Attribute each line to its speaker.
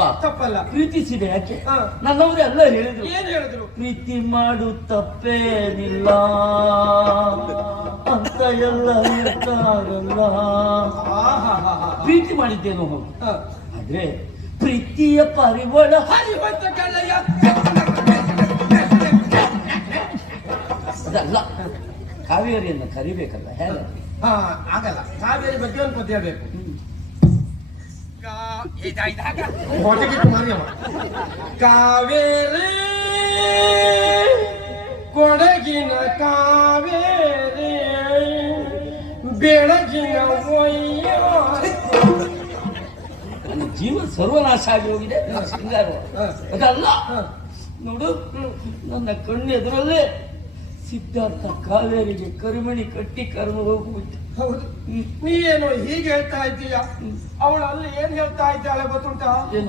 Speaker 1: ತಪ್ಪಲ್ಲ.
Speaker 2: ಪ್ರೀತಿಸಿದೆ ಯಾಕೆ?
Speaker 1: ಹಾ.
Speaker 2: ನನ್ನವರೇ ಎಲ್ಲ ಹೇಳಿದ್ರು?
Speaker 1: ಏನ್ ಹೇಳಿದ್ರು?
Speaker 2: ಪ್ರೀತಿ ಮಾಡು ತಪ್ಪೇನಿಲ್ಲ. ಅಂತ ಎಲ್ಲ
Speaker 1: ಹೇಳ್ತಾರಲ್ಲ.
Speaker 2: ಪ್ರೀತಿ ಮಾಡಿದ್ದೇನು. ಆದ್ರೆ ಪ್ರೀತಿಯ ಪರಿಮಳ
Speaker 1: ಹರಿವಂತ ಕಳ್ಳಯ್ಯ
Speaker 2: ಅದಲ್ಲ. ಕಾವೇರಿಯನ್ನು ಕರಿಬೇಕಲ್ಲ ಹೇಳ.
Speaker 1: ಹಾ ಆಗಲ್ಲ. ಕಾವೇರಿ ಬಗ್ಗೆ ಒಂದು ಪದ್ಯ ಹೇಳ್ಬೇಕು ಕಾವೇರಿ ಕೊಡಗಿನ ಕಾವೇರಿ ಬೆಳಗಿನ
Speaker 2: ನನ್ನ ಜೀವನ ಸರ್ವನಾಶ ಆಗಿ ಹೋಗಿದೆ. ಅದಲ್ಲ. ನೋಡು ನನ್ನ ಕಣ್ಣೆದುರಲ್ಲೇ ಸಿದ್ಧಾರ್ಥ ಕಾವೇರಿಗೆ ಕರಿಮಣಿ ಕಟ್ಟಿ ಕರ್ಮ ಹೋಗ್ಬಿಟ್ಟು
Speaker 1: ನೀ ಏನು ಹೀಗೆ ಹೇಳ್ತಾ ಇದ್ದೀಯ? ಅವಳು ಅಲ್ಲಿ ಏನ್ ಹೇಳ್ತಾ ಇದ್ದಾಳೆ ಗೊತ್ತುಂಟಾ